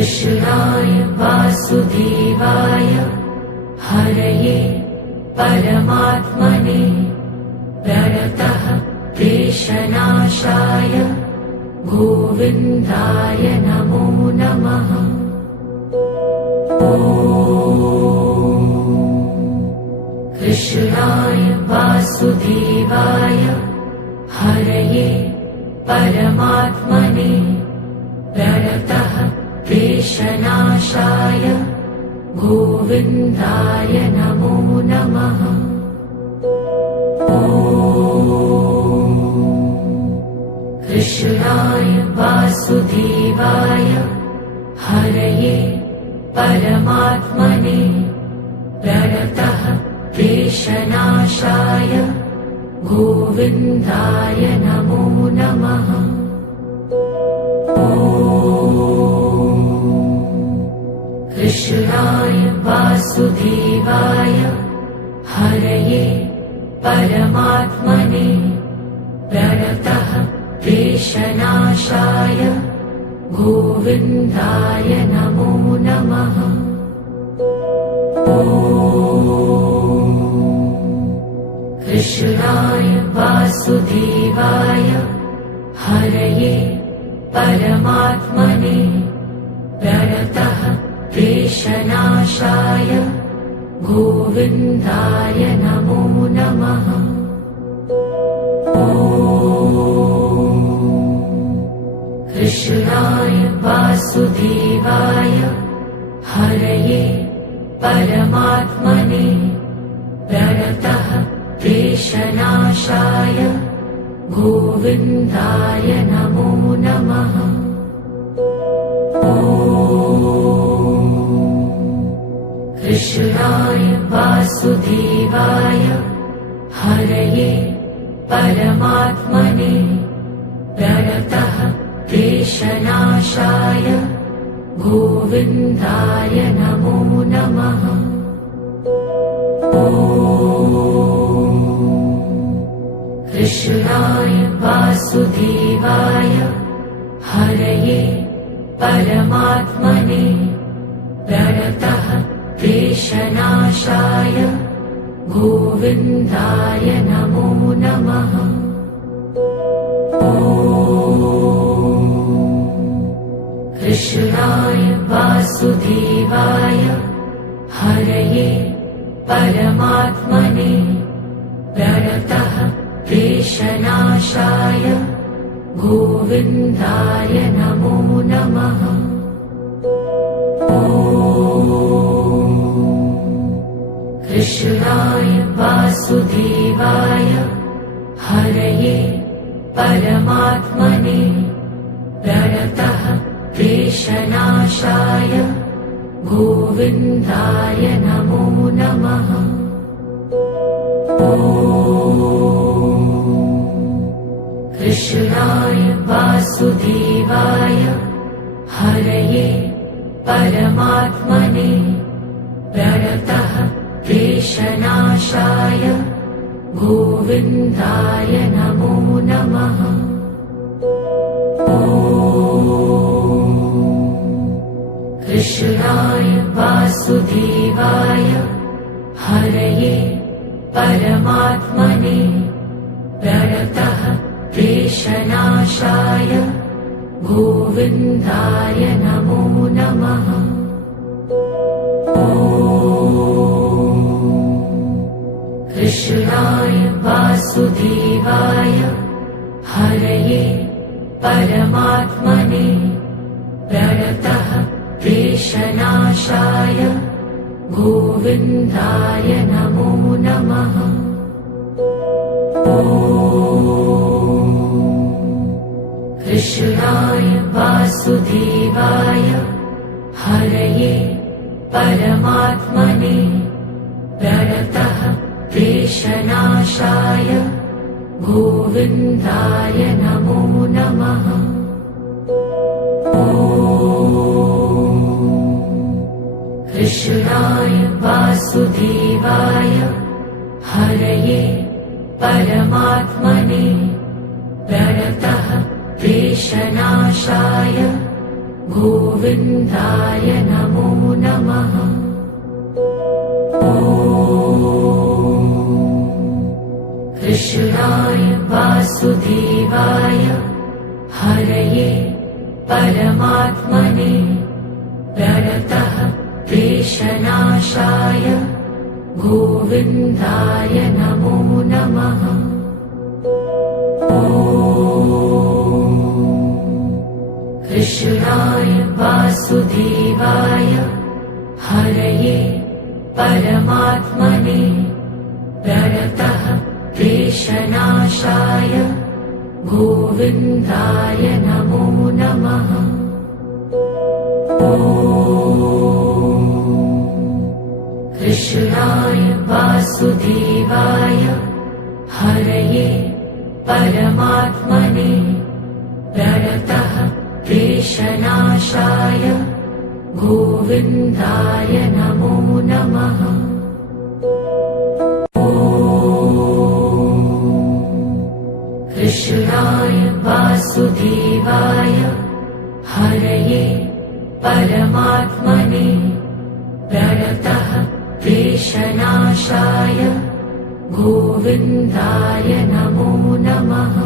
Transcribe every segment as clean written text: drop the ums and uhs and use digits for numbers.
कृष्णाय वासुदेवाय हरये परमात्मने प्रणतः क्लेशनाशाय गोविन्दाय नमो नमः। कृष्णाय वासुदेवाय हरये परमात्मने प्रणतः क्लेशनाशाय गोविन्दाय नमो नमः। कृष्णाय वासुदेवाय हरये परमात्मने प्रणतः क्लेशनाशाय गोविन्दाय नमो नमः। कृष्णाय वासुदेवाय हरये परमात्मने प्रणतः क्लेशनाशाय गोविन्दाय नमो नमः। कृष्णाय वासुदेवाय हरये परमात्मने प्रणतः क्लेशनाशाय गोविन्दाय नमो नमः। कृष्णाय वासुदेवाय हरये परमात्मने प्रणतः क्लेशनाशाय गोविन्दाय नमो नमः। कृष्णाय वासुदेवाय हरये परमात्मने प्रणतः क्लेशनाशाय गोविन्दाय नमो नमः। कृष्णाय वासुदेवाय हरये परमात्मने प्रणतः क्लेशनाशाय गोविन्दाय नमो नमः। कृष्णाय वासुदेवाय हरये परमात्मने प्रणतः क्लेशनाशाय गोविन्दाय नमो नमः। कृष्णाय वासुदेवाय हरये परमात्मने प्रणतः क्लेशनाशाय गोविन्दाय नमो नमः। कृष्णाय वासुदेवाय हरये परमात्मने प्रणतः क्लेशनाशाय गोविन्दाय नमो नमः। कृष्णाय वासुदेवाय हरये परमात्मने प्रणतः क्लेशनाशाय गोविन्दाय नमो नमः। कृष्णाय वासुदेवाय हरये परमात्मने प्रणतः क्लेशनाशाय गोविन्दाय नमो नमः। कृष्णाय वासुदेवाय हरये परमात्मने प्रणतः क्लेशनाशाय गोविन्दाय नमो नमः। कृष्णाय वासुदेवाय हरये परमात्मने प्रणतः क्लेशनाशाय गोविन्दाय नमो नमः। कृष्णाय वासुदेवाय हरये परमात्मने प्रणतः क्लेशनाशाय गोविन्दाय नमो नमः। कृष्णाय वासुदेवाय हरये परमात्मने प्रणतः क्लेशनाशाय गोविन्दाय नमो नमः। कृष्णाय वासुदेवाय हरये परमात्मने प्रणतः क्लेशनाशाय गोविन्दाय नमो नमः। कृष्णाय वासुदेवाय हरये परमात्मने प्रणतः क्लेशनाशाय गोविन्दाय नमो नमः।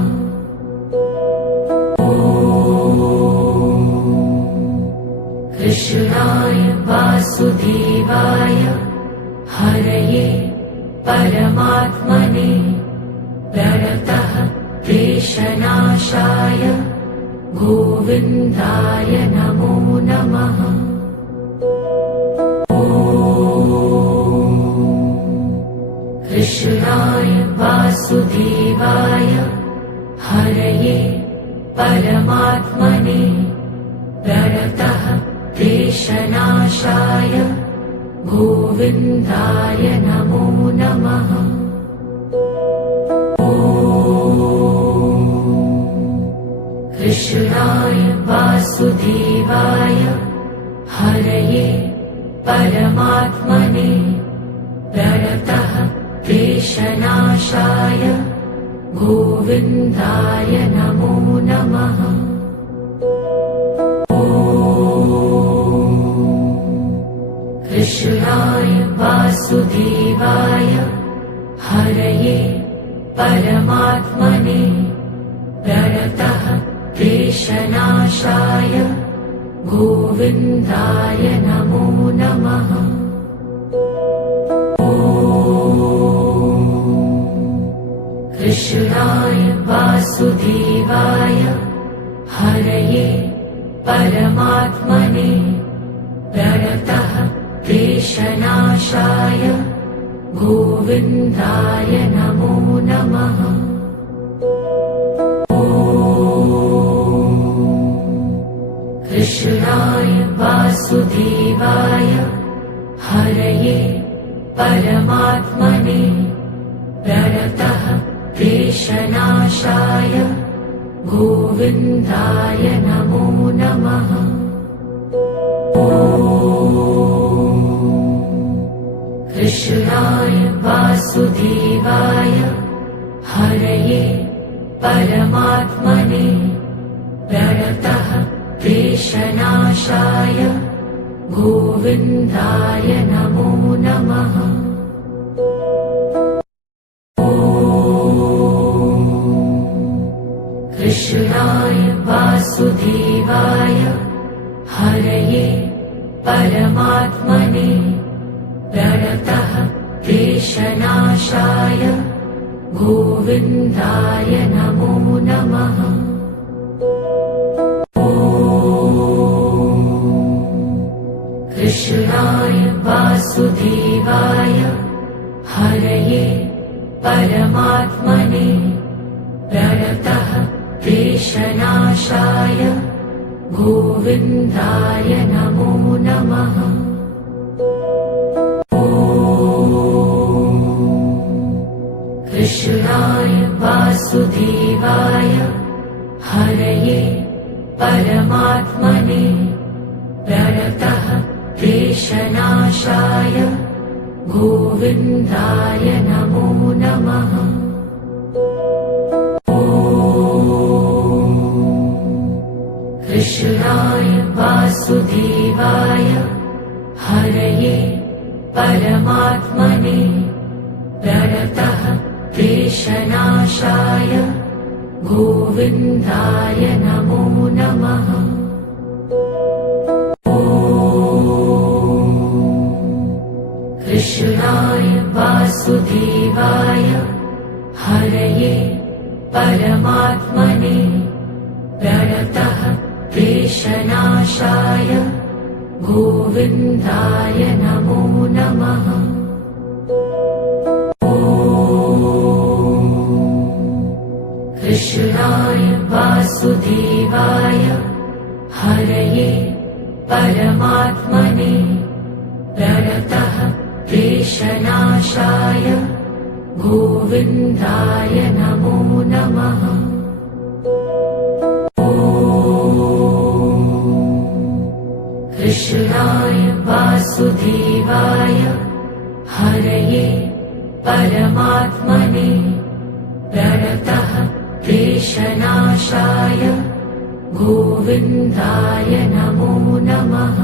कृष्णाय वासुदेवाय हरये परमात्मने प्रणतः क्लेशनाशाय गोविन्दाय नमो नमः। कृष्णाय वासुदेवाय हरये परमात्मने प्रणतः क्लेशनाशाय गोविन्दाय नमो नमः। कृष्णाय वासुदेवाय हरये परमात्मने प्रणतः क्लेशनाशाय गोविन्दाय नमो नमः। कृष्णाय वासुदेवाय हरये परमात्मने प्रणतः क्लेशनाशाय गोविन्दाय नमो नमः। कृष्णाय वासुदेवाय हरये परमात्मने प्रणतः क्लेशनाशाय गोविन्दाय नमो नमः। कृष्णाय वासुदेवाय हरये परमात्मने प्रणतः क्लेशनाशाय गोविन्दाय नमो नमः। कृष्णाय वासुदेवाय हरये परमात्मने प्रणतः क्लेशनाशाय गोविन्दाय नमो नमः। कृष्णाय वासुदेवाय हरये परमात्मने प्रणतः क्लेशनाशाय गोविन्दाय नमो नमः। कृष्णाय वासुदेवाय हरये परमात्मने प्रणतः क्लेशनाशाय गोविन्दाय नमो नमः। कृष्णाय वासुदेवाय हरये परमात्मने प्रणतः क्लेशनाशाय गोविन्दाय नमो नमः। कृष्णाय वासुदेवाय हरये परमात्मने प्रणतः क्लेशनाशाय गोविन्दाय नमो नमः। कृष्णाय वासुदेवाय हरये परमात्मने प्रणतः क्लेशनाशाय गोविन्दाय नमो नमः। कृष्णाय वासुदेवाय हरये परमात्मने प्रणतः क्लेशनाशाय गोविन्दाय नमो नमः। कृष्णाय वासुदेवाय हरये परमात्मने प्रणतः क्लेशनाशाय गोविन्दाय नमो नमः।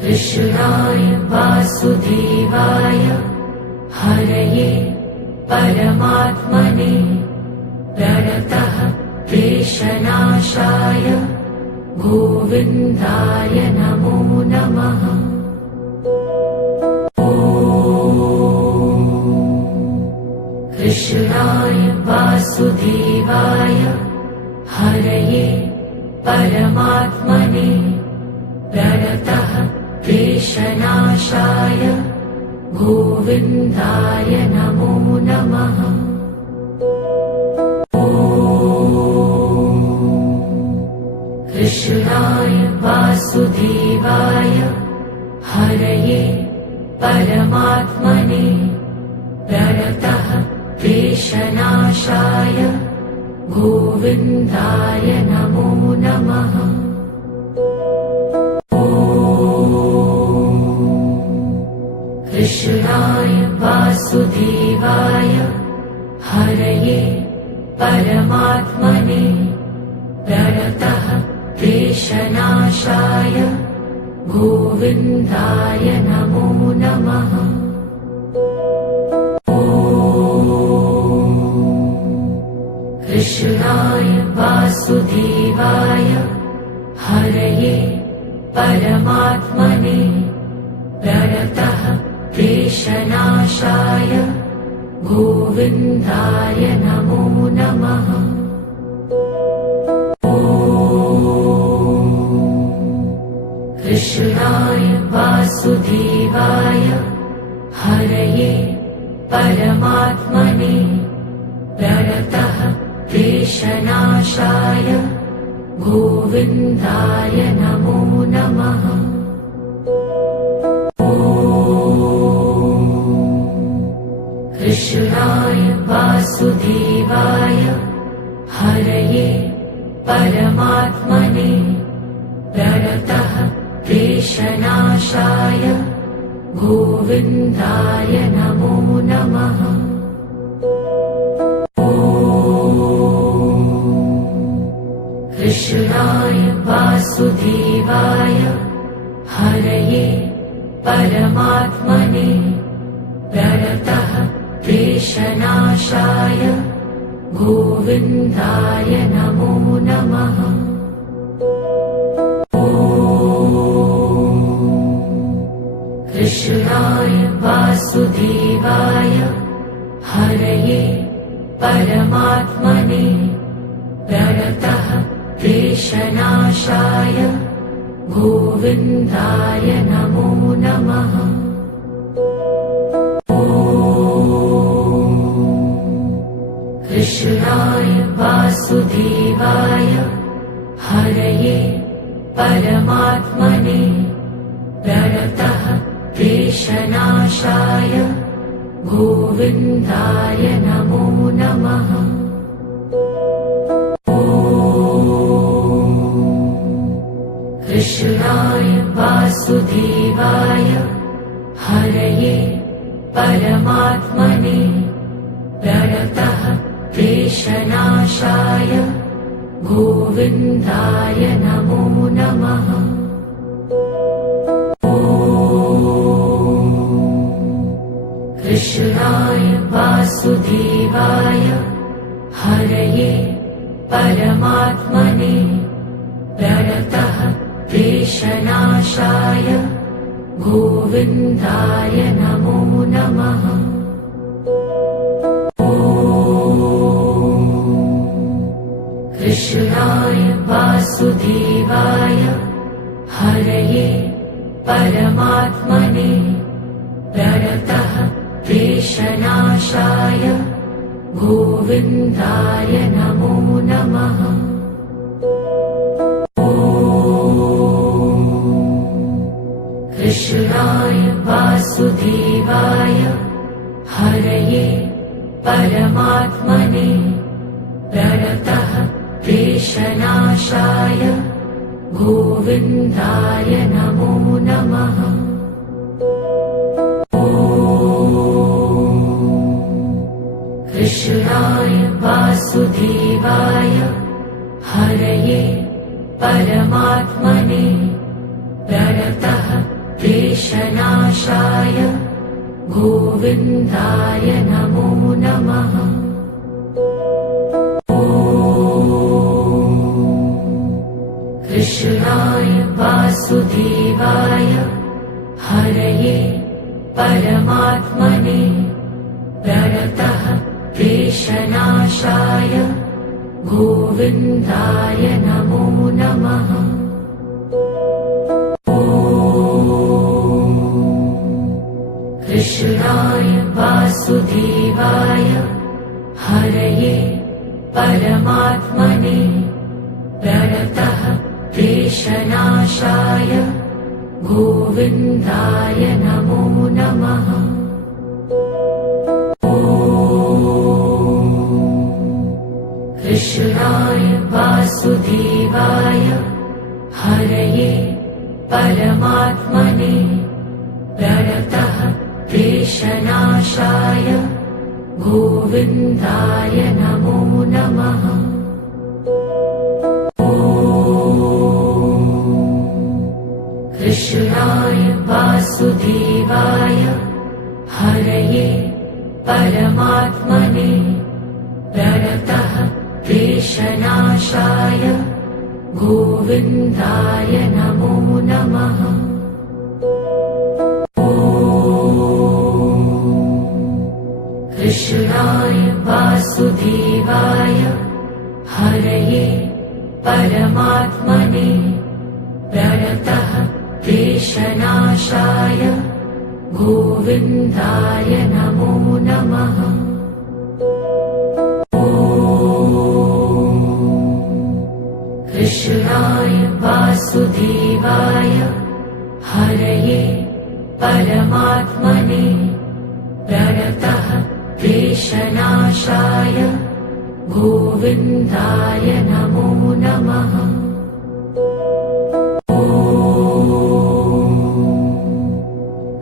कृष्णाय वासुदेवाय हरये परमात्मने प्रणतः क्लेशनाशाय गोविन्दाय नमो नमः। कृष्णाय वासुदेवाय हरये परमात्मने प्रणतः क्लेशनाशाय गोविन्दाय नमो नमः। कृष्णाय वासुदेवाय हरये परमात्मने प्रणतः क्लेशनाशाय गोविन्दाय नमो नमः। कृष्णाय वासुदेवाय हरये परमात्मने प्रणतः क्लेशनाशाय गोविन्दाय नमो नमः। कृष्णाय वासुदेवाय हरये परमात्मने प्रणतः क्लेशनाशाय गोविन्दाय नमो नमः। कृष्णाय वासुदेवाय हरये परमात्मने प्रणतः क्लेशनाशाय गोविन्दाय नमो नमः। कृष्णाय वासुदेवाय हरये परमात्मने प्रणतः क्लेशनाशाय गोविन्दाय नमो नमः। कृष्णाय वासुदेवाय हरये परमात्मने प्रणतः क्लेशनाशाय गोविन्दाय नमो नमः। कृष्णाय वासुदेवाय हरये परमात्मने प्रणतः क्लेशनाशाय गोविन्दाय नमो नमः। कृष्णाय वासुदेवाय हरये परमात्मने प्रणतः क्लेशनाशाय गोविन्दाय नमो नमः। कृष्णाय वासुदेवाय हरये परमात्मने प्रणतः क्लेशनाशाय गोविन्दाय नमो नमः। कृष्णाय वासुदेवाय हरये परमात्मने प्रणतः क्लेशनाशाय गोविन्दाय नमो नमः। कृष्णाय वासुदेवाय हरये परमात्मने प्रणतः क्लेशनाशाय गोविन्दाय नमो नमः। कृष्णाय वासुदेवाय हरये परमात्मने प्रणतः क्लेशनाशाय गोविन्दाय नमो नमः। कृष्णाय वासुदेवाय हरये परमात्मने प्रणतः क्लेशनाशाय गोविन्दाय नमो नमः। कृष्णाय वासुदेवाय हरये परमात्मने प्रणतः क्लेशनाशाय गोविन्दाय नमो नमः। कृष्णाय वासुदेवाय हरये परमात्मने प्रणतः क्लेशनाशाय गोविन्दाय नमो नमः। कृष्णाय वासुदेवाय हरये परमात्मने प्रणतः क्लेशनाशाय गोविन्दाय नमो नमः। कृष्णाय वासुदेवाय हरये परमात्मने प्रणतः क्लेशनाशाय गोविन्दाय नमो नमः। कृष्णाय वासुदेवाय हरये परमात्मने प्रणतः क्लेशनाशाय गोविन्दाय नमो नमः। कृष्णाय वासुदेवाय हरये परमात्मने प्रणतः क्लेशनाशाय गोविन्दाय नमो नमः।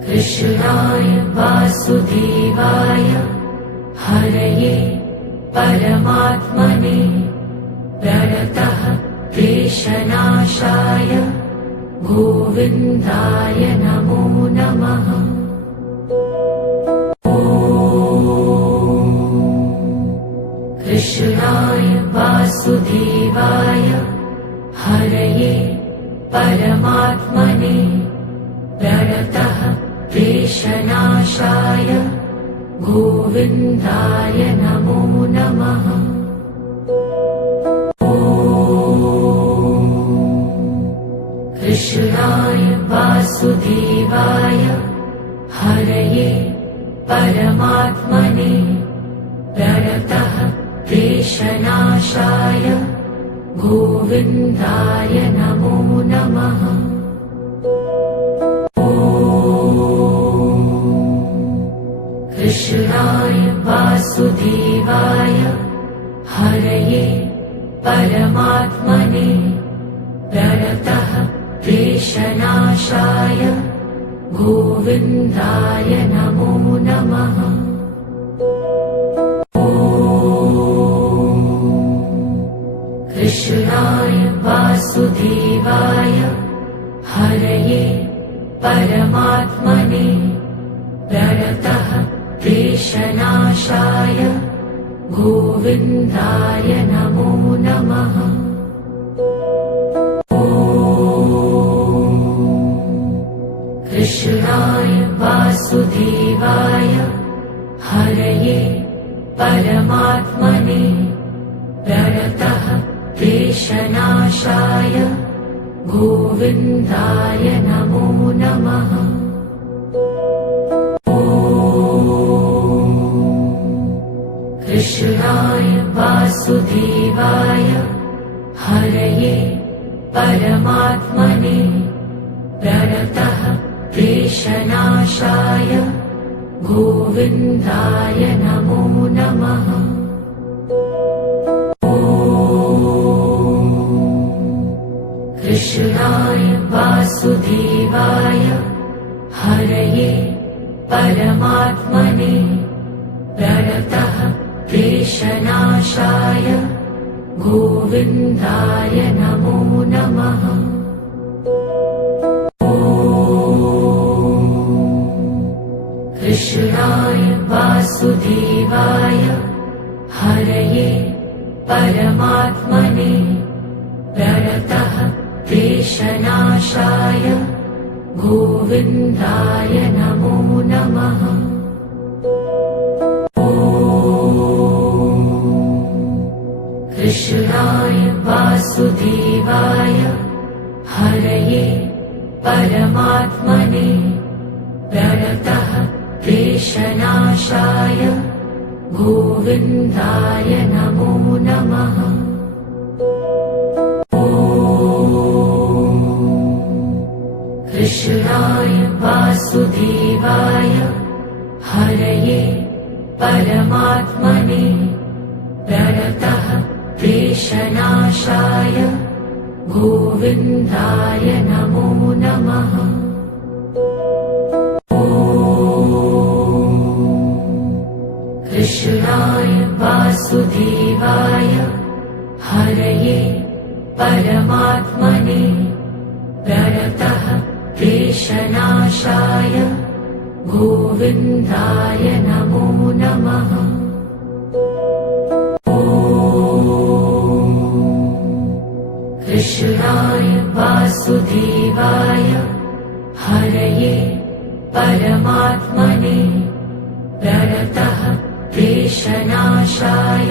कृष्णाय वासुदेवाय हरये परमात्मने प्रणतः क्लेशनाशाय गोविन्दाय नमो नमः। कृष्णाय वासुदेवाय हरये परमात्मने प्रणतः क्लेशनाशाय गोविन्दाय नमो नमः। कृष्णाय वासुदेवाय हरये परमात्मने प्रणतः क्लेशनाशाय गोविन्दाय नमो नमः। कृष्णाय वासुदेवाय हरये परमात्मने प्रणतः क्लेशनाशाय गोविन्दाय नमो नमः। कृष्णाय वासुदेवाय हरये परमात्मने प्रणतः क्लेशनाशाय गोविन्दाय नमो नमः। कृष्णाय वासुदेवाय हरये परमात्मने प्रणतः क्लेशनाशाय गोविन्दाय नमो नमः। कृष्णाय वासुदेवाय हरये परमात्मने प्रणतः क्लेशनाशाय गोविन्दाय नमो नमः। कृष्णाय वासुदेवाय हरये परमात्मने प्रणतः क्लेशनाशाय गोविन्दाय नमो नमः। कृष्णाय वासुदेवाय हरये परमात्मने प्रणतः क्लेशनाशाय गोविन्दाय नमो नमः। कृष्णाय वासुदेवाय हरये परमात्मने प्रणतः क्लेशनाशाय गोविन्दाय नमो नमः। कृष्णाय वासुदेवाय हरये परमात्मने प्रणतः क्लेशनाशाय गोविन्दाय नमो नमः। कृष्णाय वासुदेवाय हरये परमात्मने प्रणतः क्लेशनाशाय गोविन्दाय नमो नमः। कृष्णाय वासुदेवाय हरये परमात्मने प्रणतः क्लेशनाशाय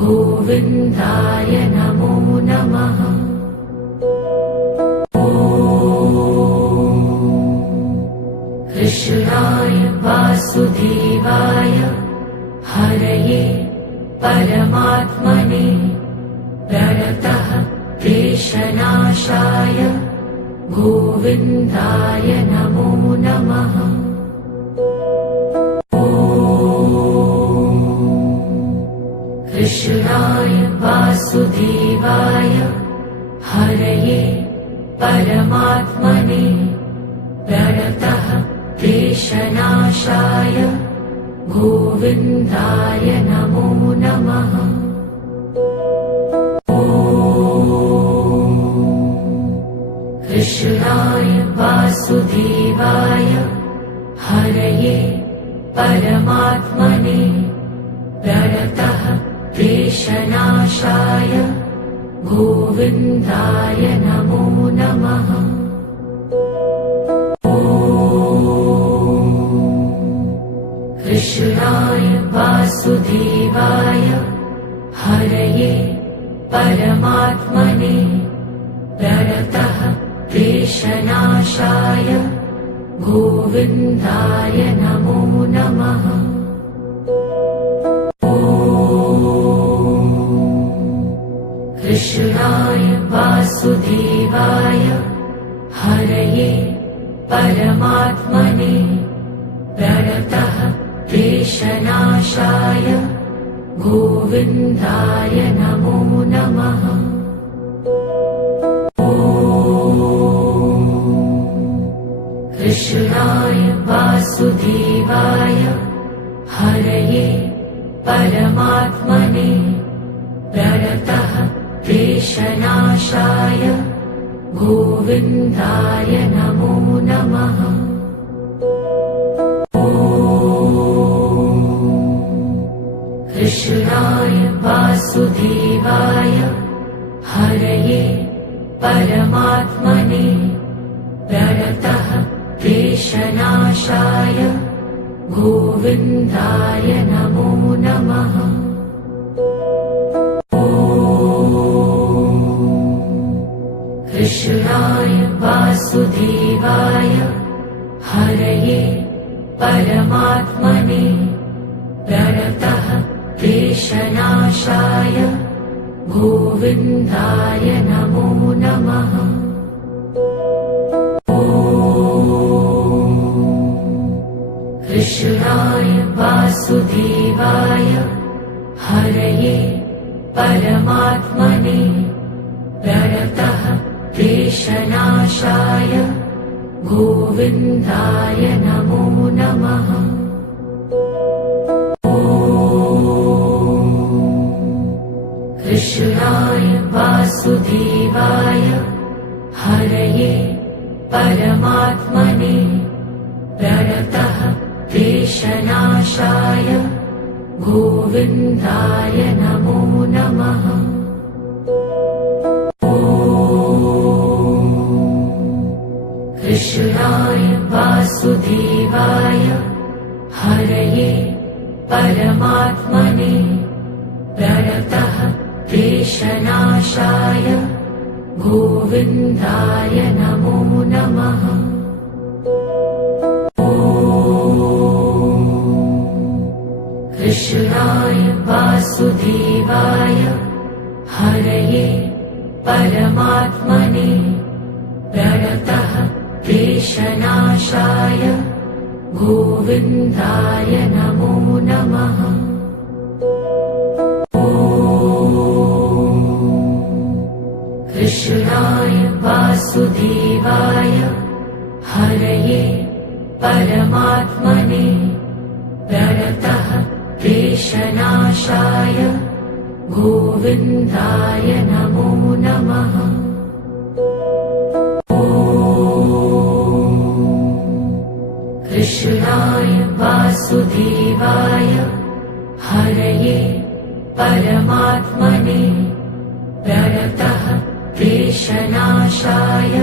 गोविन्दाय नमो नमः। कृष्णाय वासुदेवाय हरये परमात्मने प्रणतः क्लेशनाशाय गोविन्दाय नमो नमः। कृष्णाय वासुदेवाय हरये परमात्मने प्रणतः क्लेशनाशाय गोविन्दाय नमो नमः। कृष्णाय वासुदेवाय हरये परमात्मने प्रणतः क्लेशनाशाय गोविन्दाय नमो नमः। कृष्णाय वासुदेवाय हरये परमात्मने प्रणतः क्लेशनाशाय गोविन्दाय नमो नमः। कृष्णाय वासुदेवाय हरये परमात्मने प्रणतः क्लेशनाशाय गोविन्दाय नमो नमः। कृष्णाय वासुदेवाय हरये परमात्मने प्रणतः क्लेशनाशाय गोविन्दाय नमो नमः। कृष्णाय वासुदेवाय हरये परमात्मने प्रणतः क्लेशनाशाय गोविन्दाय नमो नमः। कृष्णाय वासुदेवाय हरये परमात्मने प्रणतः क्लेशनाशाय गोविन्दाय नमो नमः। कृष्णाय वासुदेवाय हरये परमात्मने प्रणतः क्लेशनाशाय गोविन्दाय नमो नमः। कृष्णाय वासुदेवाय हरये परमात्मने प्रणतः क्लेशनाशाय गोविन्दाय नमो नमः। कृष्णाय वासुदेवाय हरये परमात्मने प्रणतः क्लेशनाशाय गोविन्दाय नमो नमः। कृष्णाय वासुदेवाय हरये परमात्मने प्रणतः क्लेशनाशाय गोविन्दाय नमो नमः। कृष्णाय वासुदेवाय हरये परमात्मने प्रणतः क्लेशनाशाय गोविन्दाय नमो नमः। कृष्णाय वासुदेवाय हरये परमात्मने प्रणतः क्लेशनाशाय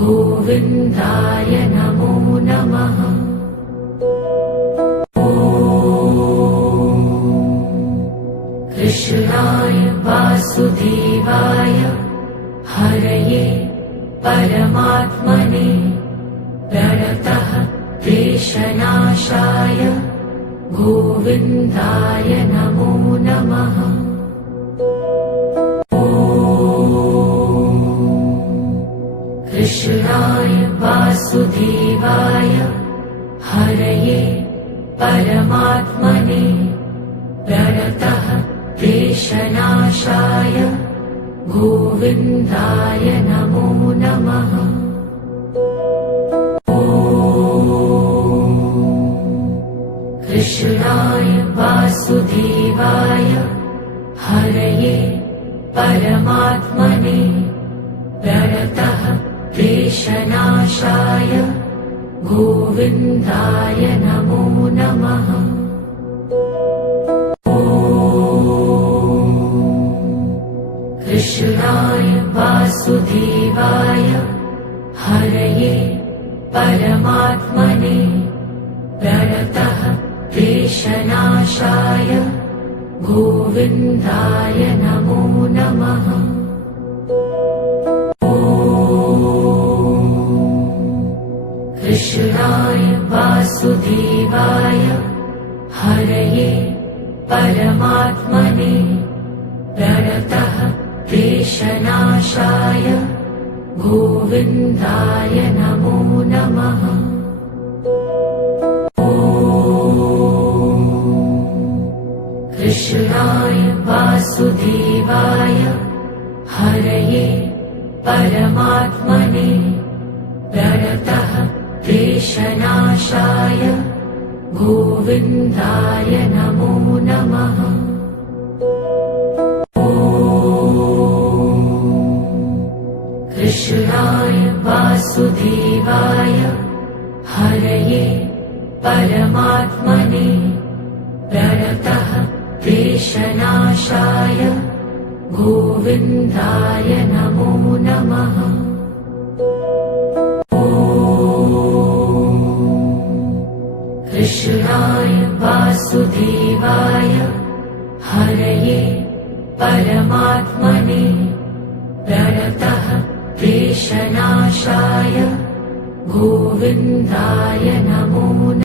गोविन्दाय नमो नमः। कृष्णाय वासुदेवाय हरये परमात्मने प्रणतः क्लेशनाशाय गोविन्दाय नमो नमः। कृष्णाय वासुदेवाय हरये परमात्मने प्रणतः क्लेशनाशाय गोविन्दाय नमो नमः। कृष्णाय वासुदेवाय हरये परमात्मने प्रणतः क्लेशनाशाय गोविन्दाय नमो नमः। कृष्णाय वासुदेवाय हरये परमात्मने प्रणतः क्लेशनाशाय गोविन्दाय नमो नमः। कृष्णाय वासुदेवाय हरये परमात्मने प्रणतः क्लेशनाशाय गोविन्दाय नमो नमः। कृष्णाय वासुदेवाय हरये परमात्मने प्रणतः क्लेशनाशाय गोविन्दाय नमो नमः। वासुदेवाय हरये परमात्मने प्रणतः क्लेशनाशाय गोविन्दाय नमो नमः। कृष्णाय वासुदेवाय हरये परमात्मने प्रणतः क्लेशनाशाय गोविन्दाय नमो नमः।